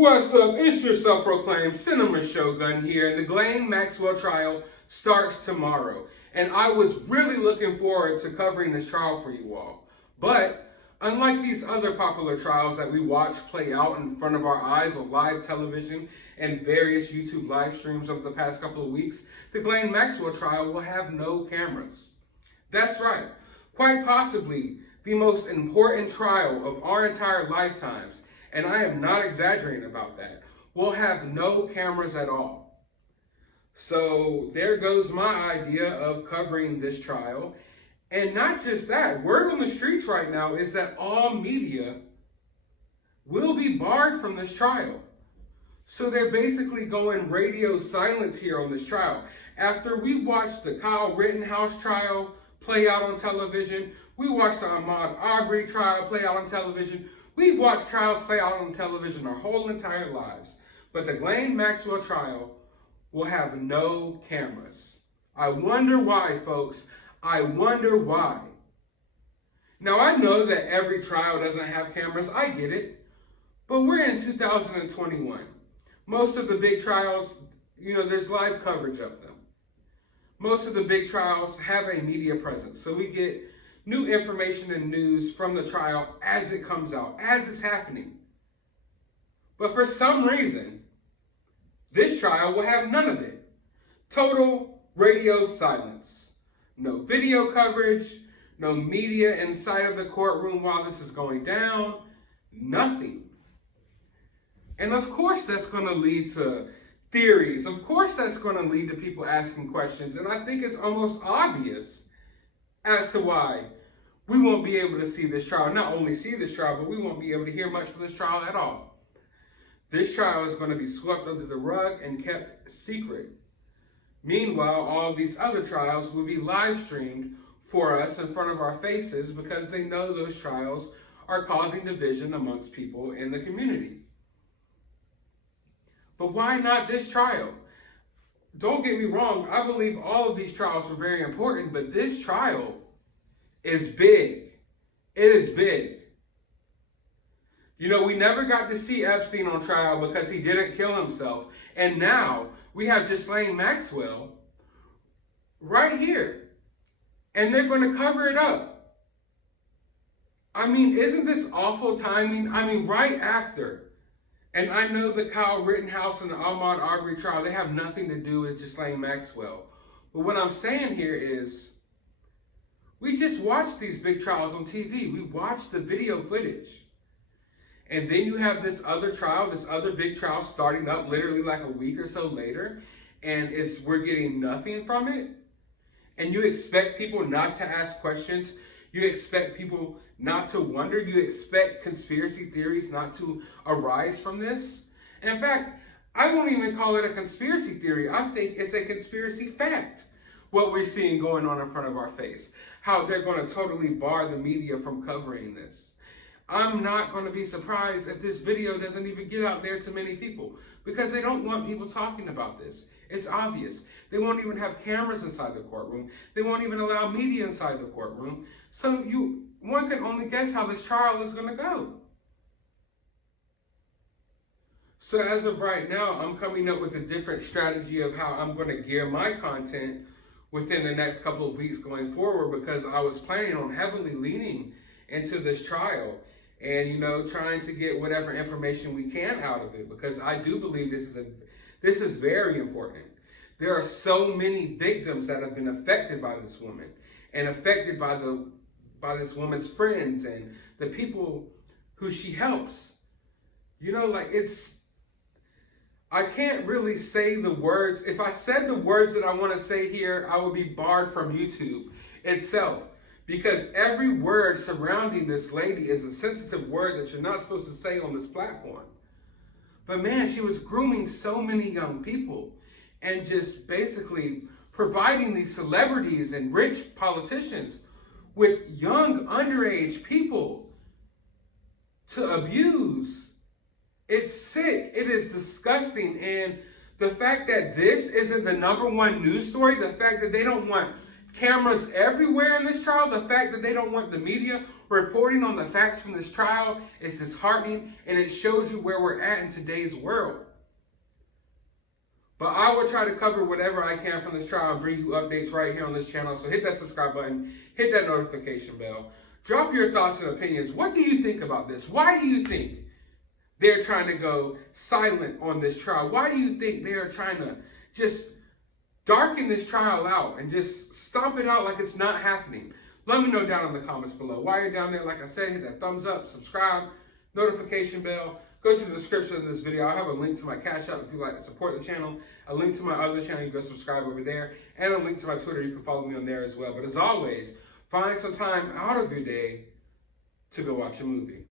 What's up? It's your self-proclaimed cinema shogun here, and the Ghislaine Maxwell trial starts tomorrow. And I was really looking forward to covering this trial for you all. But unlike these other popular trials that we watch play out in front of our eyes on live television and various YouTube live streams over the past couple of weeks, the Ghislaine Maxwell trial will have no cameras. That's right. Quite possibly the most important trial of our entire lifetimes, and I am not exaggerating about that, will have no cameras at all. So there goes my idea of covering this trial. And not just that, word on the streets right now is that all media will be barred from this trial. So they're basically going radio silence here on this trial. After we watched the Kyle Rittenhouse trial play out on television, we watched the Ahmaud Arbery trial play out on television, we've watched trials play out on television our whole entire lives. But the Ghislaine Maxwell trial will have no cameras. I wonder why, folks. I wonder why. Now, I know that every trial doesn't have cameras. I get it. But we're in 2021. Most of the big trials, there's live coverage of them. Most of the big trials have a media presence. So we get new information and news from the trial as it comes out, as it's happening. But for some reason, this trial will have none of it. Total radio silence. No video coverage, no media inside of the courtroom while this is going down, nothing. And of course that's going to lead to theories. Of course that's going to lead to people asking questions. And I think it's almost obvious as to why we won't be able to see this trial. Not only see this trial, but we won't be able to hear much from this trial at all. This trial is going to be swept under the rug and kept secret. Meanwhile, all these other trials will be live streamed for us in front of our faces because they know those trials are causing division amongst people in the community. But why not this trial? Don't get me wrong, I believe all of these trials are very important, but this trial is big. It is big. We never got to see Epstein on trial because he didn't kill himself. And now we have Ghislaine Maxwell right here. And they're going to cover it up. I mean, isn't this awful timing? I mean, right after. And I know the Kyle Rittenhouse and the Ahmaud Arbery trial, they have nothing to do with Ghislaine Maxwell. But what I'm saying here is, we just watched these big trials on TV. We watched the video footage. And then you have this other trial, this other big trial starting up literally like a week or so later. And we're getting nothing from it. And you expect people not to ask questions. You expect people not to wonder. You expect conspiracy theories not to arise from this. In fact, I won't even call it a conspiracy theory. I think it's a conspiracy fact, what we're seeing going on in front of our face. How they're going to totally bar the media from covering this. I'm not going to be surprised if this video doesn't even get out there to many people because they don't want people talking about this. It's obvious. They won't even have cameras inside the courtroom. They won't even allow media inside the courtroom. So one can only guess how this trial is going to go. So as of right now, I'm coming up with a different strategy of how I'm going to gear my content within the next couple of weeks going forward because I was planning on heavily leaning into this trial and, trying to get whatever information we can out of it because I do believe this is very important. There are so many victims that have been affected by this woman and affected by this woman's friends and the people who she helps. I can't really say the words. If I said the words that I want to say here, I would be barred from YouTube itself. Because every word surrounding this lady is a sensitive word that you're not supposed to say on this platform. But man, she was grooming so many young people and just basically providing these celebrities and rich politicians with young underage people to abuse. It's sick. It is disgusting. And the fact that this isn't the #1 news story, the fact that they don't want cameras everywhere in this trial. The fact that they don't want the media reporting on the facts from this trial is disheartening, and it shows you where we're at in today's world. But I will try to cover whatever I can from this trial and bring you updates right here on this channel. So hit that subscribe button, hit that notification bell. Drop your thoughts and opinions. What do you think about this? Why do you think they're trying to go silent on this trial? Why do you think they are trying to just darken this trial out and just stomp it out like it's not happening? Let me know down in the comments below. While you're down there, like I said, hit that thumbs up, subscribe, notification bell. Go to the description of this video. I'll have a link to my CashApp if you'd like to support the channel, a link to my other channel, you can go subscribe over there, and a link to my Twitter, you can follow me on there as well. But as always, find some time out of your day to go watch a movie.